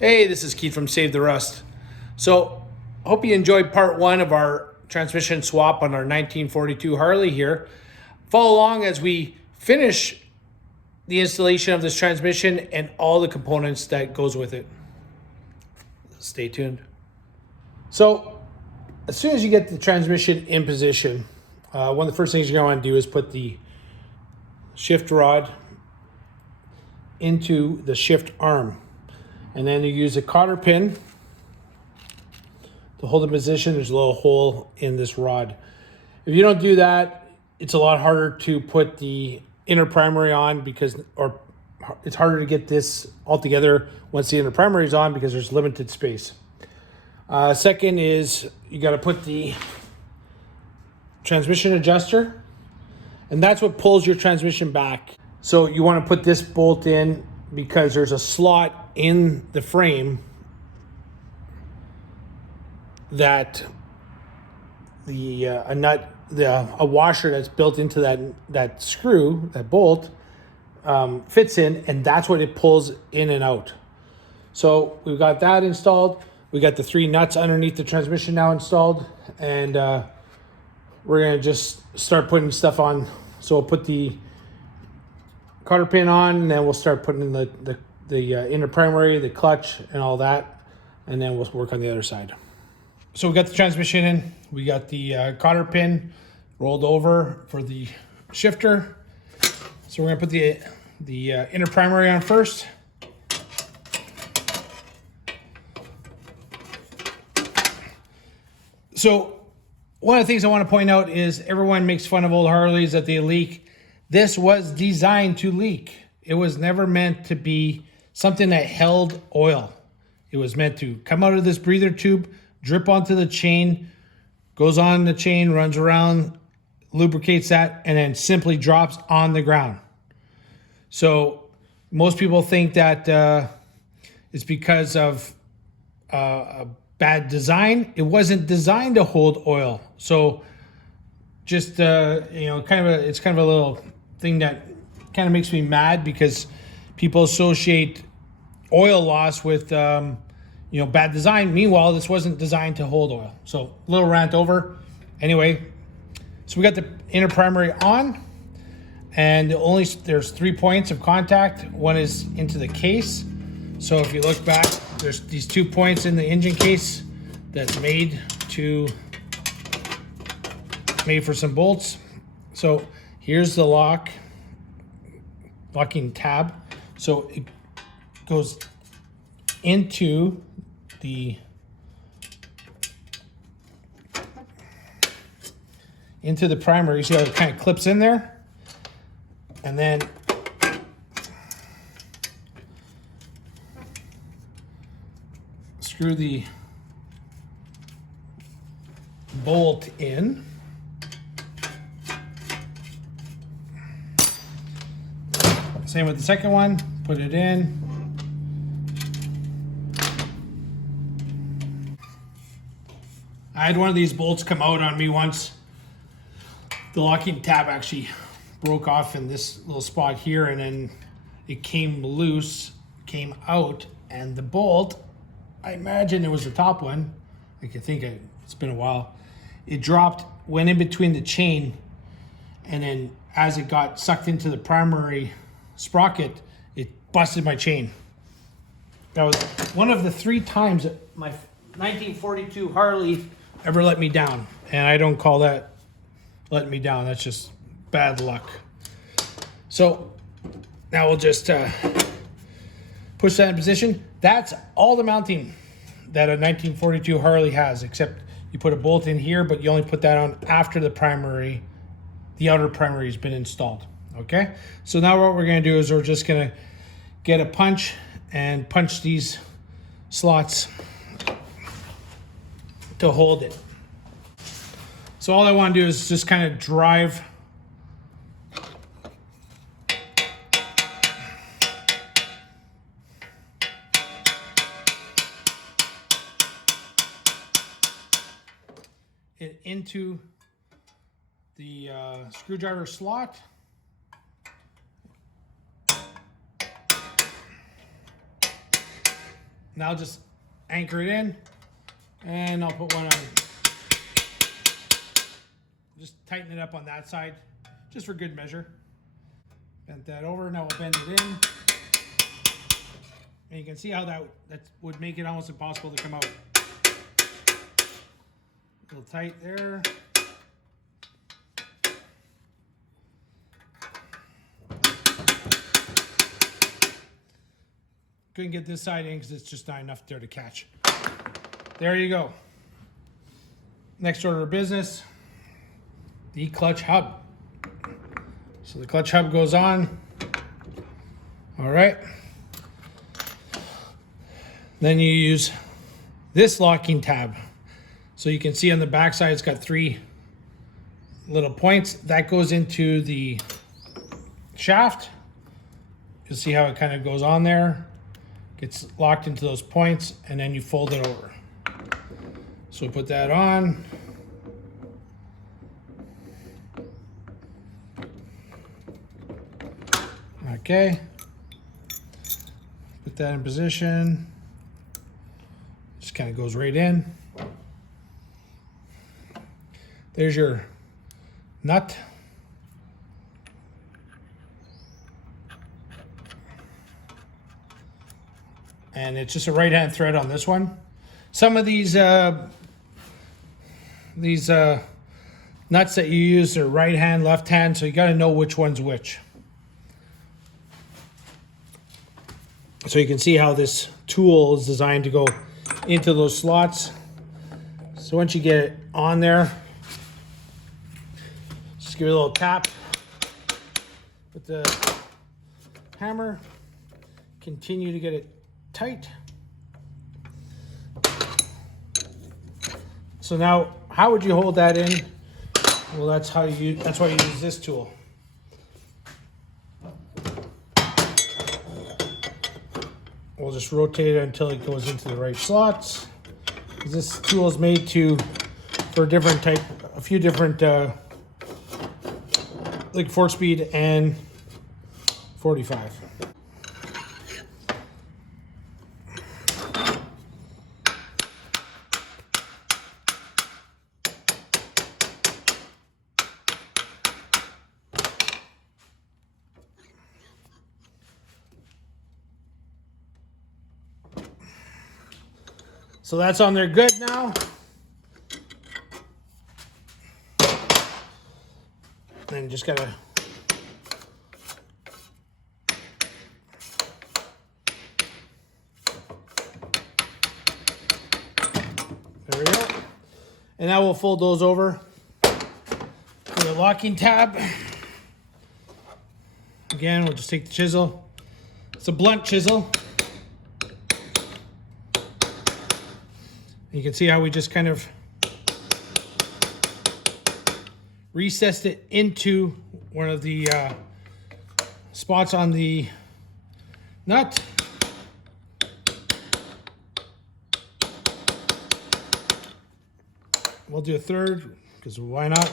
Hey, this is Keith from Save the Rust. So, hope you enjoyed part one of our transmission swap on our 1942 Harley here. Follow along as we finish the installation of this transmission and all the components that goes with it. Stay tuned. So, as soon as you get the transmission in position, one of the first things you're going to want to do is put the shift rod into the shift arm. And then you use a cotter pin to hold the position. There's a little hole in this rod. If you don't do that, it's a lot harder to put the inner primary on or it's harder to get this all together once the inner primary is on because there's limited space. Second is you got to put the transmission adjuster, and that's what pulls your transmission back. So you want to put this bolt in because there's a slot in the frame that a washer that's built into that screw, that bolt, fits in, and that's what it pulls in and out. So we've got that installed. We got the 3 nuts underneath the transmission now installed, and we're gonna just start putting stuff on. So we'll put the cotter pin on, and then we'll start putting in the inner primary, the clutch, and all that, and then we'll work on the other side. So we got the transmission in, we got the cotter pin rolled over for the shifter. So we're gonna put the inner primary on first. So one of the things I want to point out is everyone makes fun of old Harleys that they leak. This was designed to leak. It was never meant to be something that held oil. It was meant to come out of this breather tube, drip onto the chain, goes on the chain, runs around, lubricates that, and then simply drops on the ground. So most people think that it's because of a bad design. It wasn't designed to hold oil. So just it's kind of a little thing that kind of makes me mad because people associate oil loss with bad design. Meanwhile, this wasn't designed to hold oil. So little rant over. Anyway, so we got the inner primary on, and there's 3 points of contact. One is into the case. So if you look back, there's these 2 points in the engine case that's made for some bolts. So here's the locking tab. So it goes into the primary. You see how it kind of clips in there, and then screw the bolt in. Same with the second one, put it in. I had one of these bolts come out on me once. The locking tab actually broke off in this little spot here, and then it came loose, came out, and the bolt, I imagine it was the top one, it's been a while, it dropped, went in between the chain, and then as it got sucked into the primary sprocket, it busted my chain. That was one of the 3 times that my 1942 Harley ever let me down, and I don't call that letting me down. That's just bad luck. So now we'll just push that in position. That's all the mounting that a 1942 Harley has, except you put a bolt in here, but you only put that on after the outer primary has been installed. Okay, so now what we're going to do is we're just going to get a punch and punch these slots to hold it. So all I want to do is just kind of drive it into the screwdriver slot. Now just anchor it in, and I'll put one on. Just tighten it up on that side, just for good measure. Bend that over, now we'll bend it in. And you can see how that would make it almost impossible to come out. A little tight there. Couldn't get this side in because it's just not enough there to catch. There you go. Next order of business, the clutch hub. So the clutch hub goes on. All right. Then you use this locking tab. So you can see on the back side, it's got 3 little points. That goes into the shaft. You'll see how it kind of goes on there. Gets locked into those points, and then you fold it over. So we put that on. Okay. Put that in position. Just kind of goes right in. There's your nut. And it's just a right-hand thread on this one. Some of these nuts that you use are right hand, left hand, so you got to know which one's which. So you can see how this tool is designed to go into those slots. So once you get it on there, just give it a little tap with the hammer. Continue to get it tight. So now, how would you hold that in? Well, that's why you use this tool. We'll just rotate it until it goes into the right slots. This tool is made for a different type, a few different, like 4-speed and 45. So that's on there good now. Then you just gotta there we go. And now we'll fold those over to the locking tab. Again, we'll just take the chisel. It's a blunt chisel. You can see how we just kind of recessed it into one of the spots on the nut. We'll do a third, because why not?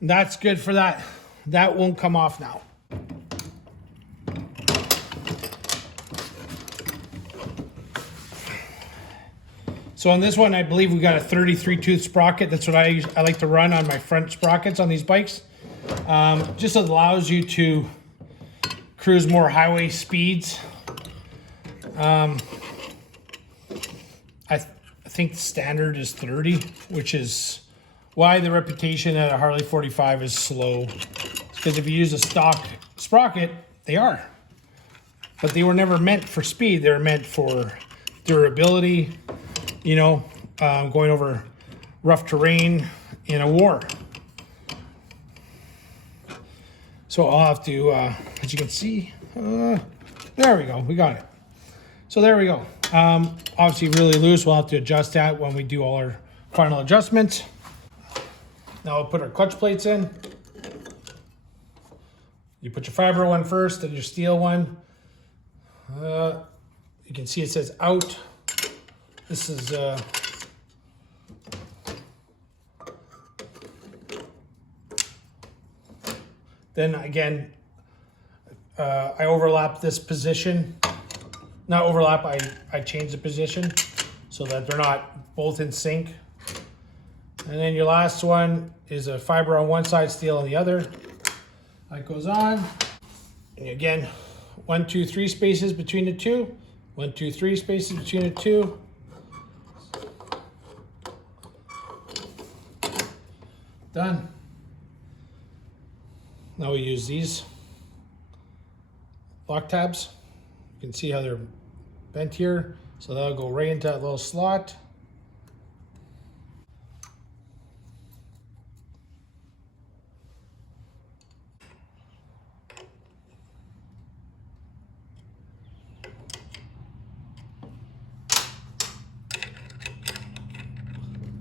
And that's good for that. That won't come off now. So on this one, I believe we got a 33 tooth sprocket. That's what I like to run on my front sprockets on these bikes. Just allows you to cruise more highway speeds. I think the standard is 30, which is why the reputation at a Harley 45 is slow. Because if you use a stock sprocket, they are. But they were never meant for speed. They were meant for durability, you know, going over rough terrain in a war. So I'll have to, as you can see, there we go, we got it. So there we go. Obviously really loose, we'll have to adjust that when we do all our final adjustments. Now we'll put our clutch plates in. You put your fiber one first, then your steel one. You can see it says out. This is Then again, I overlap this position. Not overlap, I change the position so that they're not both in sync. And then your last one is a fiber on one side, steel on the other. That goes on. And again, 1, 2, 3 spaces between the two. 1, 2, 3 spaces between the two. Done. Now we use these lock tabs. You can see how they're bent here. So that'll go right into that little slot.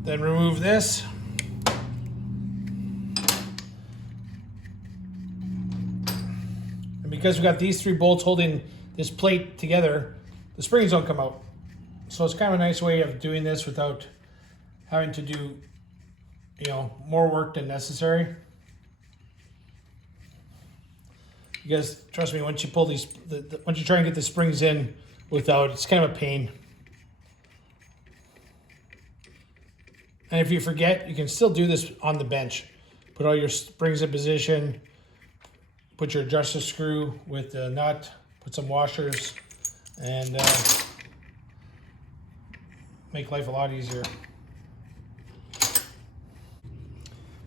Then remove this. And because we got these 3 bolts holding this plate together, the springs don't come out. So it's kind of a nice way of doing this without having to do, you know, more work than necessary. Because trust me, once you pull these, once you try and get the springs in without, it's kind of a pain. And if you forget, you can still do this on the bench. Put all your springs in position, put your adjuster screw with the nut, put some washers, and make life a lot easier.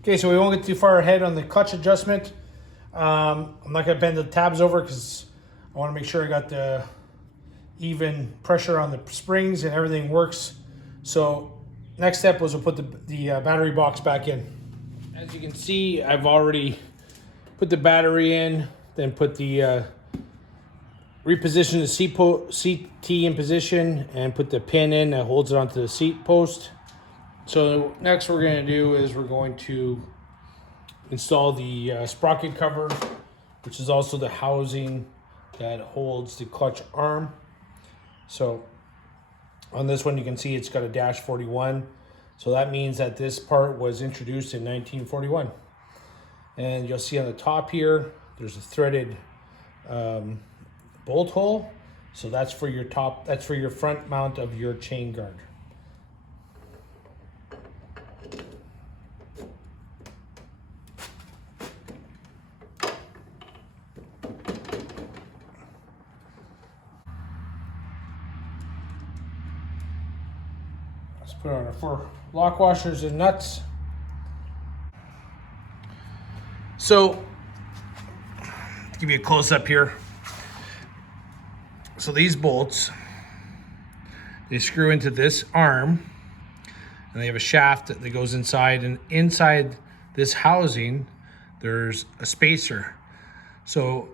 Okay, so we won't get too far ahead on the clutch adjustment. I'm not gonna bend the tabs over because I wanna make sure I got the even pressure on the springs and everything works. So next step was to put the battery box back in. As you can see, I've already put the battery in, then put the reposition the seat in position and put the pin in that holds it onto the seat post. So next we're going to do is we're going to install the sprocket cover, which is also the housing that holds the clutch arm. So on this one, you can see it's got a -41. So that means that this part was introduced in 1941. And you'll see on the top here, there's a threaded bolt hole. So that's for your that's for your front mount of your chain guard. Let's put on our 4 lock washers and nuts. So, give you a close up here. So these bolts, they screw into this arm, and they have a shaft that goes inside, and inside this housing, there's a spacer. So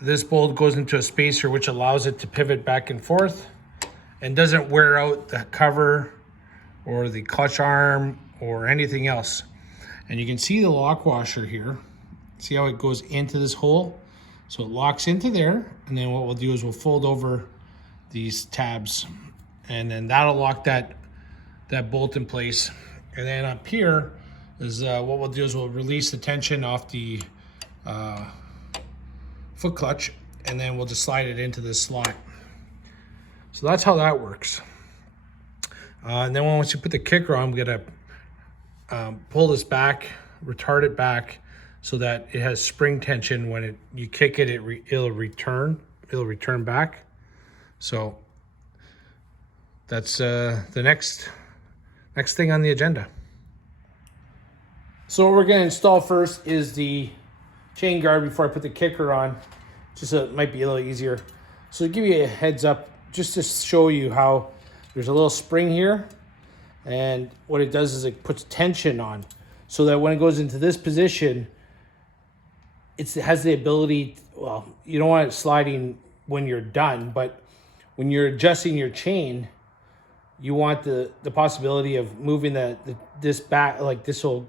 this bolt goes into a spacer, which allows it to pivot back and forth and doesn't wear out the cover or the clutch arm or anything else. And you can see the lock washer here. See how it goes into this hole? So it locks into there, and then what we'll do is we'll fold over these tabs, and then that'll lock that bolt in place. And then up here is what we'll do is we'll release the tension off the foot clutch, and then we'll just slide it into this slot. So that's how that works. And then once you put the kicker on, I'm gonna pull this back, retard it back, so that it has spring tension. When you kick it, it'll return back. So that's the next thing on the agenda. So what we're going to install first is the chain guard before I put the kicker on, just so it might be a little easier. So to give you a heads up, just to show you how there's a little spring here, and what it does is it puts tension on, so that when it goes into this position, it has the ability, well, you don't want it sliding when you're done, but when you're adjusting your chain, you want the possibility of moving this back, like this will,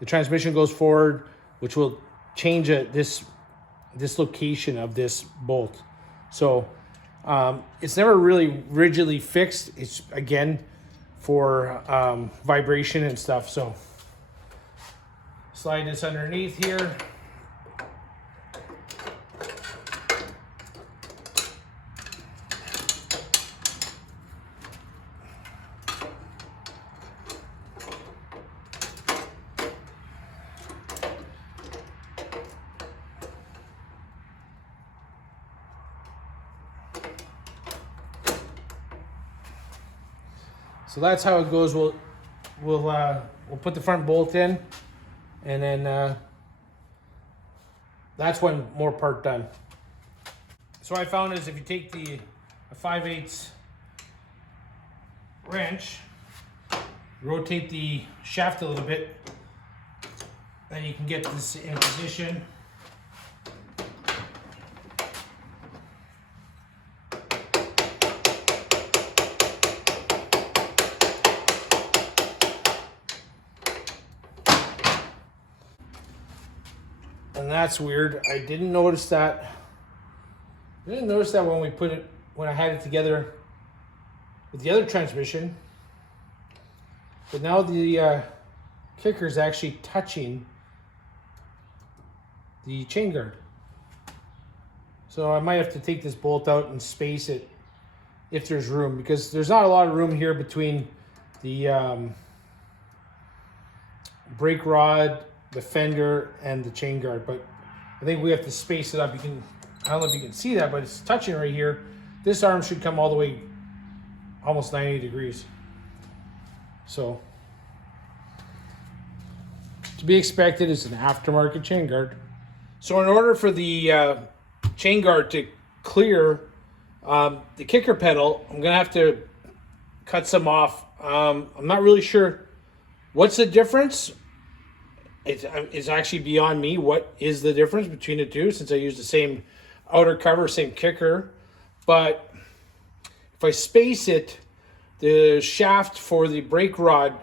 the transmission goes forward, which will change this location of this bolt. So it's never really rigidly fixed. It's, again, for vibration and stuff. So slide this underneath here. So that's how it goes. We'll put the front bolt in, and then that's one more part done. So what I found is if you take a 5/8 wrench, rotate the shaft a little bit, then you can get this in position. And that's weird. I didn't notice that. I didn't notice that when I had it together with the other transmission. But now the kicker is actually touching the chain guard. So I might have to take this bolt out and space it if there's room, because there's not a lot of room here between the brake rod, the fender, and the chain guard. But I think we have to space it up. I don't know if you can see that, but it's touching right here. This arm should come all the way almost 90 degrees. So to be expected is an aftermarket chain guard. So in order for the chain guard to clear the kicker pedal, I'm gonna have to cut some off. I'm not really sure what's the difference. It's actually beyond me. What is the difference between the two, since I use the same outer cover, same kicker? But if I space it, the shaft for the brake rod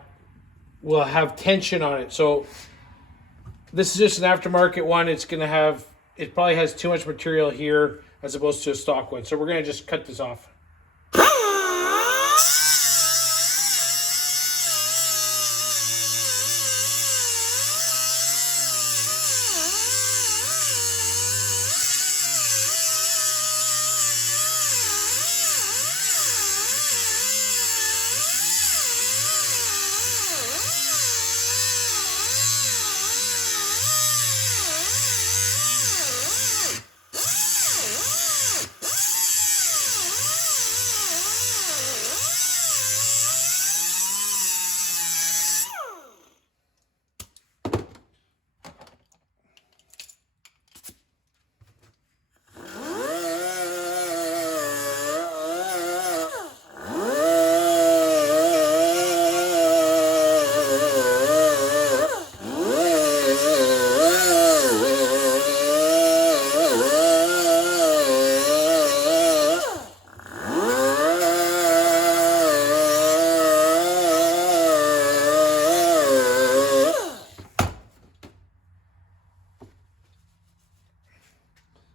will have tension on it. So this is just an aftermarket one. It probably has too much material here as opposed to a stock one. So we're gonna just cut this off.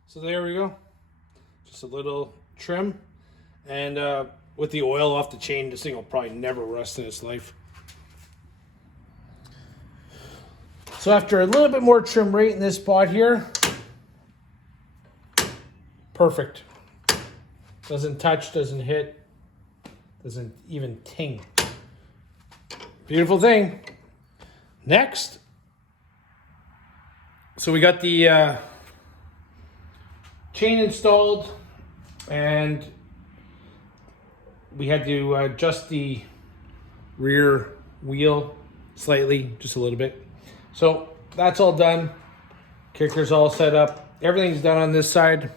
So there we go. Just a little trim. And with the oil off the chain, this thing will probably never rust in its life. So after a little bit more trim right in this spot here, perfect. Doesn't touch, doesn't hit, doesn't even ting. Beautiful thing. Next, so we got the chain installed, and we had to adjust the rear wheel slightly, just a little bit. So that's all done. Kicker's all set up. Everything's done on this side.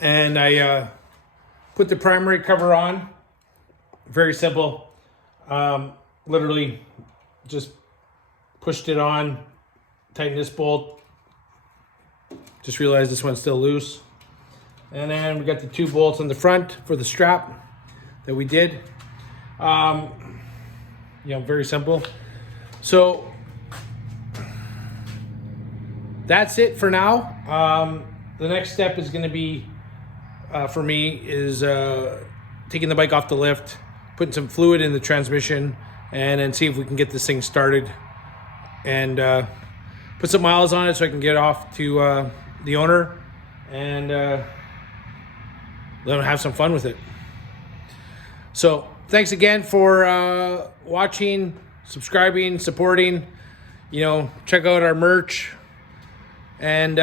And I put the primary cover on. Very simple. Literally just pushed it on, tightened this bolt. Just realized this one's still loose. And then we got the 2 bolts on the front for the strap that we did. You know, very simple. So that's it for now. The next step is going to be, for me, is taking the bike off the lift, putting some fluid in the transmission, and then see if we can get this thing started and put some miles on it so I can get off to the owner and let him have some fun with it. So thanks again for watching, subscribing, supporting. You know, check out our merch, and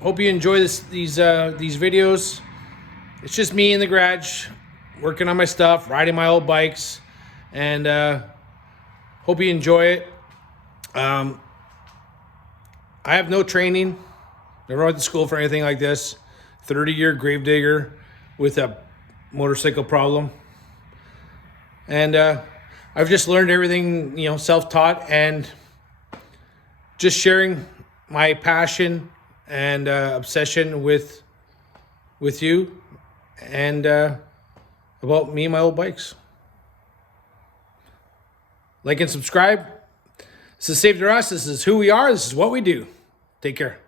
hope you enjoy these videos. it's just me in the garage, working on my stuff, riding my old bikes, and hope you enjoy it. I have no training. Never went to school for anything like this. 30-year gravedigger with a motorcycle problem. And I've just learned everything, self-taught, and just sharing my passion and obsession with you and about me and my old bikes. Like and subscribe. This is Save to Us. This is who we are. This is what we do. Take care.